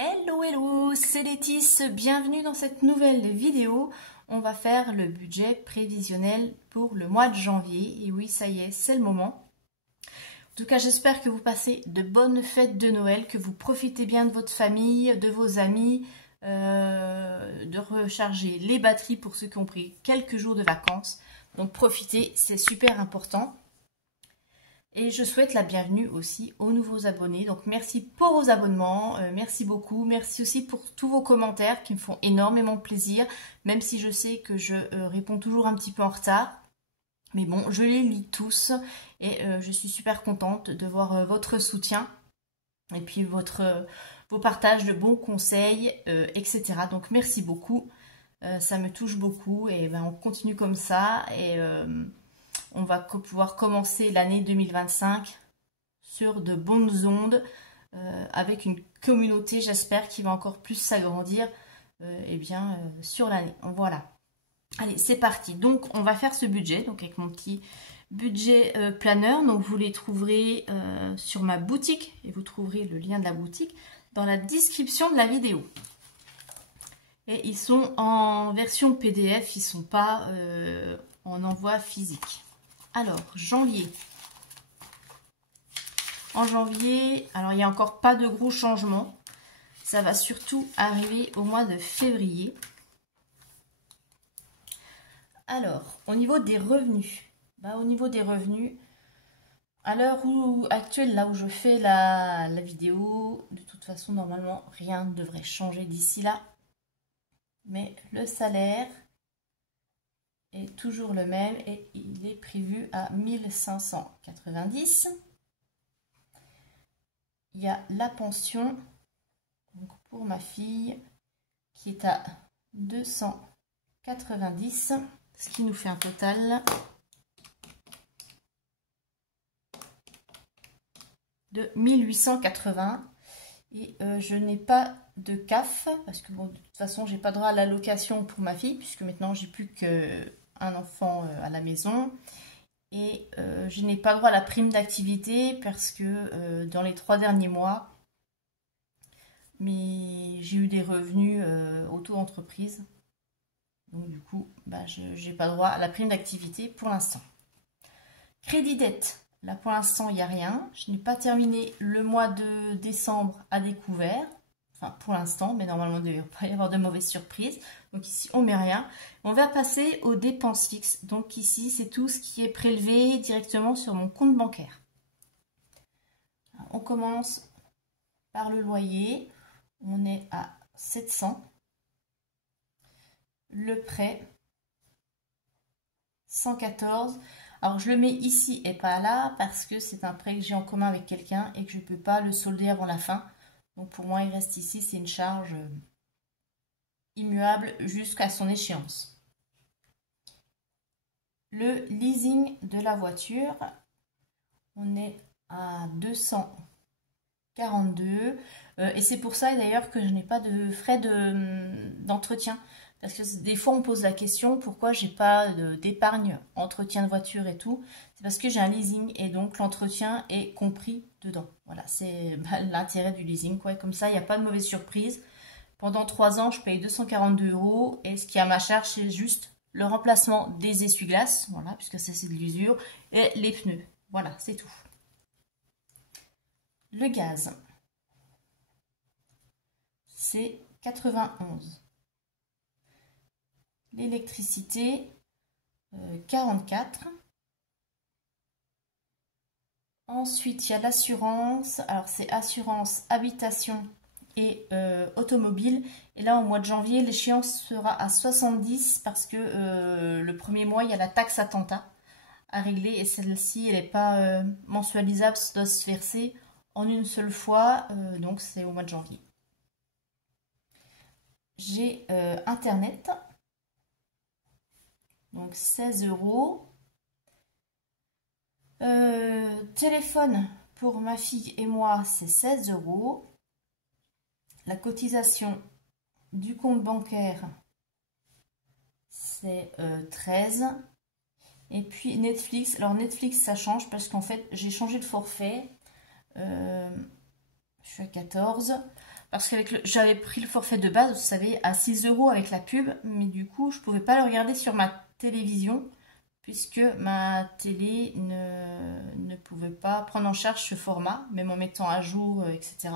Hello hello, c'est Laetice, bienvenue dans cette nouvelle vidéo. On va faire le budget prévisionnel pour le mois de janvier. Et oui, ça y est, c'est le moment. En tout cas, j'espère que vous passez de bonnes fêtes de Noël, que vous profitez bien de votre famille, de vos amis, de recharger les batteries pour ceux qui ont pris quelques jours de vacances. Donc profitez, c'est super important. Et je souhaite la bienvenue aussi aux nouveaux abonnés. Donc merci pour vos abonnements, merci beaucoup. Merci aussi pour tous vos commentaires qui me font énormément plaisir. Même si je sais que je réponds toujours un petit peu en retard. Mais bon, je les lis tous et je suis super contente de voir votre soutien. Et puis vos partages de bons conseils, etc. Donc merci beaucoup. Ça me touche beaucoup et ben, on continue comme ça. Et on va pouvoir commencer l'année 2025 sur de bonnes ondes, avec une communauté, j'espère, qui va encore plus s'agrandir sur l'année. Voilà. Allez, c'est parti. Donc, on va faire ce budget, donc avec mon petit budget planeur. Donc, vous les trouverez sur ma boutique, et vous trouverez le lien de la boutique dans la description de la vidéo. Et ils sont en version PDF, ils ne sont pas en envoi physique. Alors, janvier. En janvier, alors il n'y a encore pas de gros changements. Ça va surtout arriver au mois de février. Alors, au niveau des revenus. Au niveau des revenus, à l'heure actuelle, là où je fais la vidéo, de toute façon, normalement, rien ne devrait changer d'ici là. Mais le salaire est toujours le même et il est prévu à 1590. Il y a la pension donc pour ma fille qui est à 290, ce qui nous fait un total de 1880. Et je n'ai pas de CAF parce que bon, de toute façon j'ai pas droit à l'allocation pour ma fille puisque maintenant j'ai plus qu'un enfant à la maison. Et je n'ai pas droit à la prime d'activité parce que dans les 3 derniers mois, j'ai eu des revenus auto-entreprise. Donc du coup, je n'ai pas droit à la prime d'activité pour l'instant. Crédit dette, là pour l'instant il n'y a rien. Je n'ai pas terminé le mois de décembre à découvert. Enfin pour l'instant, mais normalement il ne devrait pas y avoir de mauvaises surprises. Donc ici on ne met rien. On va passer aux dépenses fixes. Donc ici c'est tout ce qui est prélevé directement sur mon compte bancaire. Alors, on commence par le loyer. On est à 700. Le prêt, 114. Alors je le mets ici et pas là parce que c'est un prêt que j'ai en commun avec quelqu'un et que je ne peux pas le solder avant la fin. Donc pour moi il reste ici, c'est une charge immuable jusqu'à son échéance. Le leasing de la voiture, on est à 242 et c'est pour ça d'ailleurs que je n'ai pas de frais d'entretien. Parce que des fois, on pose la question, pourquoi j'ai pas d'épargne, entretien de voiture et tout. C'est parce que j'ai un leasing et donc l'entretien est compris dedans. Voilà, c'est l'intérêt du leasing, quoi. Et comme ça, il n'y a pas de mauvaise surprise. Pendant 3 ans, je paye 242 € et ce qui est à ma charge, c'est juste le remplacement des essuie-glaces, voilà, puisque c'est de l'usure, et les pneus. Voilà, c'est tout. Le gaz, c'est 91. L'électricité, 44. Ensuite, il y a l'assurance. Alors, c'est assurance habitation et automobile. Et là, au mois de janvier, l'échéance sera à 70 parce que le premier mois, il y a la taxe attentat à régler. Et celle-ci, elle n'est pas mensualisable, ça doit se verser en une seule fois. Donc, c'est au mois de janvier. J'ai Internet. Donc 16 €. Téléphone pour ma fille et moi, c'est 16 €. La cotisation du compte bancaire, c'est 13. Et puis Netflix. Alors Netflix, ça change parce qu'en fait, j'ai changé de forfait. Je suis à 14. Parce qu'avec j'avais pris le forfait de base, vous savez, à 6 € avec la pub, mais du coup, je pouvais pas le regarder sur ma télévision, puisque ma télé ne pouvait pas prendre en charge ce format, même en mettant à jour, etc.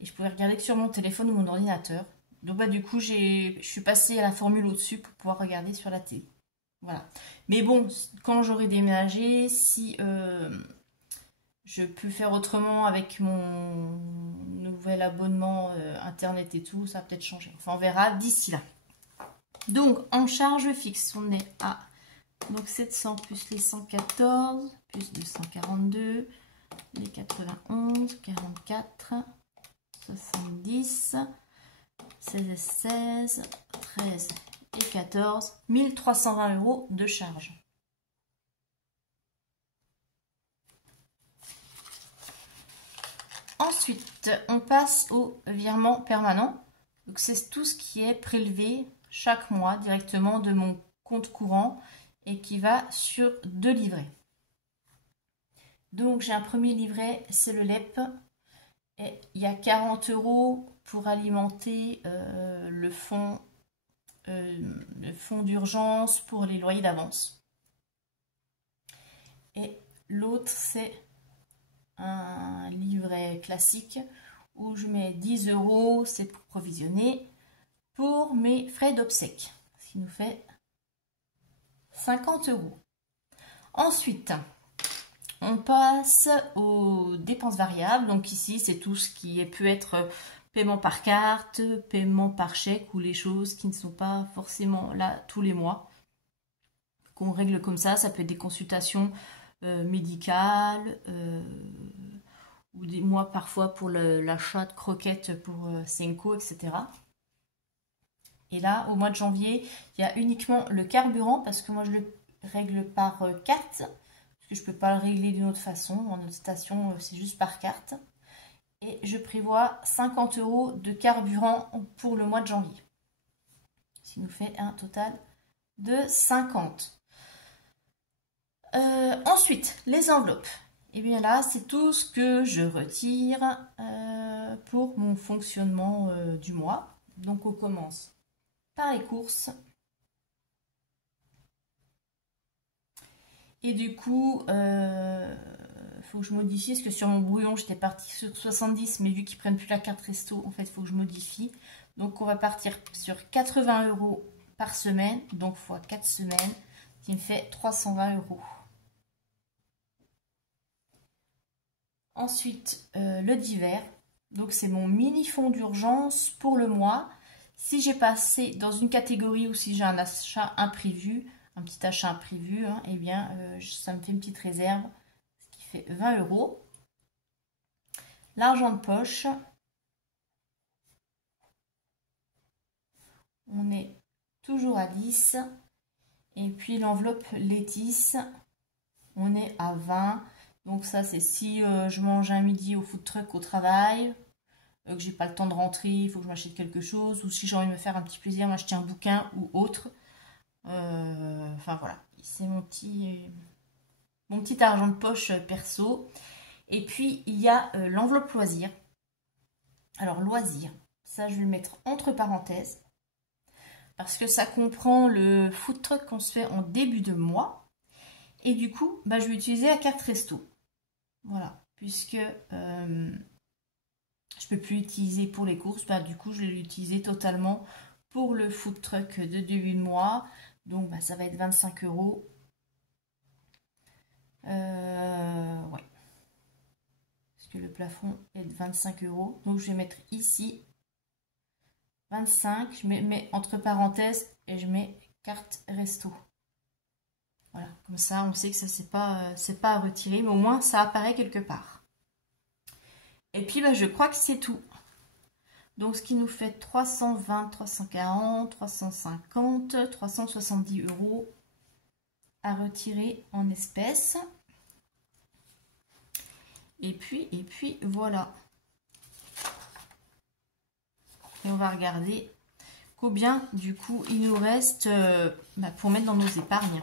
Et je pouvais regarder que sur mon téléphone ou mon ordinateur. Donc bah, du coup, je suis passée à la formule au-dessus pour pouvoir regarder sur la télé. Voilà. Mais bon, quand j'aurai déménagé, si je peux faire autrement avec mon nouvel abonnement internet et tout, ça va peut-être changer. Enfin, on verra d'ici là. Donc, en charge fixe, on est à donc 700 plus les 114, plus 242, les 91, 44, 70, 16 et 16, 13 et 14, 1320 € de charge. Ensuite, on passe au virement permanent. Donc, c'est tout ce qui est prélevé chaque mois directement de mon compte courant et qui va sur 2 livrets. Donc, j'ai un premier livret, c'est le LEP. Et il y a 40 € pour alimenter le fonds d'urgence pour les loyers d'avance. Et l'autre, c'est un livret classique où je mets 10 €, c'est pour provisionner, pour mes frais d'obsèques, ce qui nous fait 50 €. Ensuite, on passe aux dépenses variables. Donc ici, c'est tout ce qui peut être paiement par carte, paiement par chèque ou les choses qui ne sont pas forcément là tous les mois. Qu'on règle comme ça peut être des consultations médicales ou des mois parfois pour l'achat de croquettes pour Senko, etc. Et là, au mois de janvier, il y a uniquement le carburant parce que moi je le règle par carte. Parce que je ne peux pas le régler d'une autre façon. En notre station, c'est juste par carte. Et je prévois 50 € de carburant pour le mois de janvier. Ce qui nous fait un total de 50. Ensuite, les enveloppes. Et bien là, c'est tout ce que je retire pour mon fonctionnement du mois. Donc on commence par les courses. Et du coup, faut que je modifie, parce que sur mon brouillon, j'étais partie sur 70, mais vu qu'ils prennent plus la carte resto, en fait, il faut que je modifie. Donc, on va partir sur 80 € par semaine, donc fois 4 semaines, qui me fait 320 €. Ensuite, le divers. Donc, c'est mon mini fonds d'urgence pour le mois. Si j'ai passé dans une catégorie ou si j'ai un achat imprévu, un petit achat imprévu, hein, eh bien, ça me fait une petite réserve, ce qui fait 20 €. L'argent de poche, on est toujours à 10. Et puis l'enveloppe Létis, on est à 20. Donc ça, c'est si je mange un midi au food truck au travail, que j'ai pas le temps de rentrer, il faut que je m'achète quelque chose, ou si j'ai envie de me faire un petit plaisir, m'acheter un bouquin ou autre. Enfin voilà, c'est mon petit argent de poche perso. Et puis il y a l'enveloppe loisir. Alors loisir, ça je vais le mettre entre parenthèses parce que ça comprend le food truck qu'on se fait en début de mois. Et du coup, bah, je vais utiliser la carte resto. Voilà, puisque je peux plus l'utiliser pour les courses, bah, du coup je vais l'utiliser totalement pour le food truck de début de mois. Donc bah, ça va être 25 €. Ouais. Parce que le plafond est de 25 €. Donc je vais mettre ici 25. Je mets entre parenthèses et je mets carte resto. Voilà, comme ça on sait que ça c'est pas à retirer, mais au moins ça apparaît quelque part. Et puis bah, je crois que c'est tout. Donc ce qui nous fait 320, 340, 350, 370 € à retirer en espèces. Et puis voilà. Et on va regarder combien du coup il nous reste pour mettre dans nos épargnes.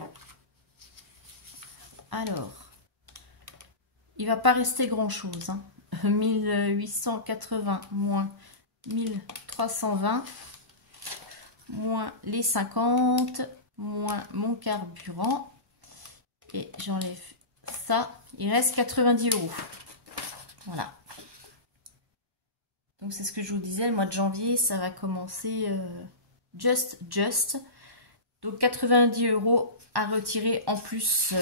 Alors, il va pas rester grand chose. Hein. 1880 moins 1320 moins les 50 moins mon carburant et j'enlève ça, il reste 90 €. Voilà. Donc c'est ce que je vous disais, le mois de janvier, ça va commencer just. Donc 90 € à retirer en plus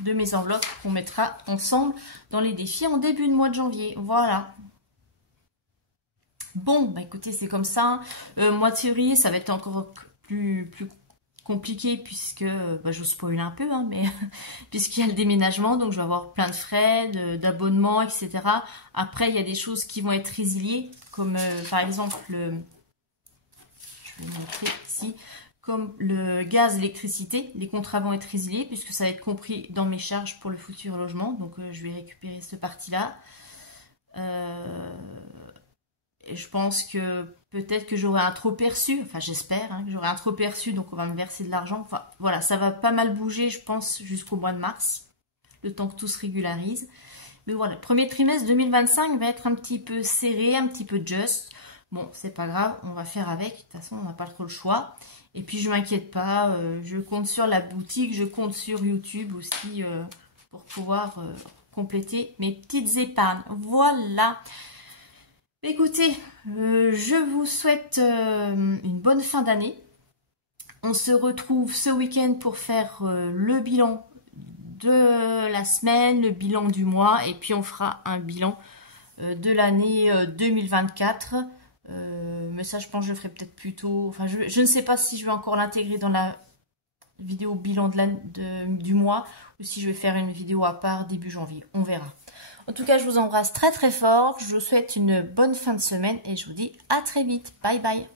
de mes enveloppes qu'on mettra ensemble dans les défis en début de mois de janvier. Voilà. Bon, bah écoutez, c'est comme ça. Mois de février, ça va être encore plus compliqué puisque, bah, je vous spoil un peu, hein, mais puisqu'il y a le déménagement, donc je vais avoir plein de frais, d'abonnements, etc. Après, il y a des choses qui vont être résiliées, comme par exemple, je vais vous montrer ici, comme le gaz, l'électricité, les contrats vont être résiliés puisque ça va être compris dans mes charges pour le futur logement, donc je vais récupérer cette partie-là. Et je pense que peut-être que j'aurai un trop perçu, enfin j'espère hein, que j'aurai un trop perçu, donc on va me verser de l'argent. Enfin voilà, ça va pas mal bouger, je pense, jusqu'au mois de mars, le temps que tout se régularise. Mais voilà, le premier trimestre 2025 va être un petit peu serré, un petit peu just. Bon, c'est pas grave, on va faire avec, de toute façon on n'a pas trop le choix. Et puis je m'inquiète pas, je compte sur la boutique, je compte sur YouTube aussi pour pouvoir compléter mes petites épargnes. Voilà. Écoutez, je vous souhaite une bonne fin d'année. On se retrouve ce week-end pour faire le bilan de la semaine, le bilan du mois et puis on fera un bilan de l'année 2024. Mais ça, je pense que je le ferai peut-être plus tôt. Enfin, je ne sais pas si je vais encore l'intégrer dans la vidéo bilan du mois ou si je vais faire une vidéo à part début janvier. On verra. En tout cas, je vous embrasse très très fort. Je vous souhaite une bonne fin de semaine et je vous dis à très vite. Bye bye.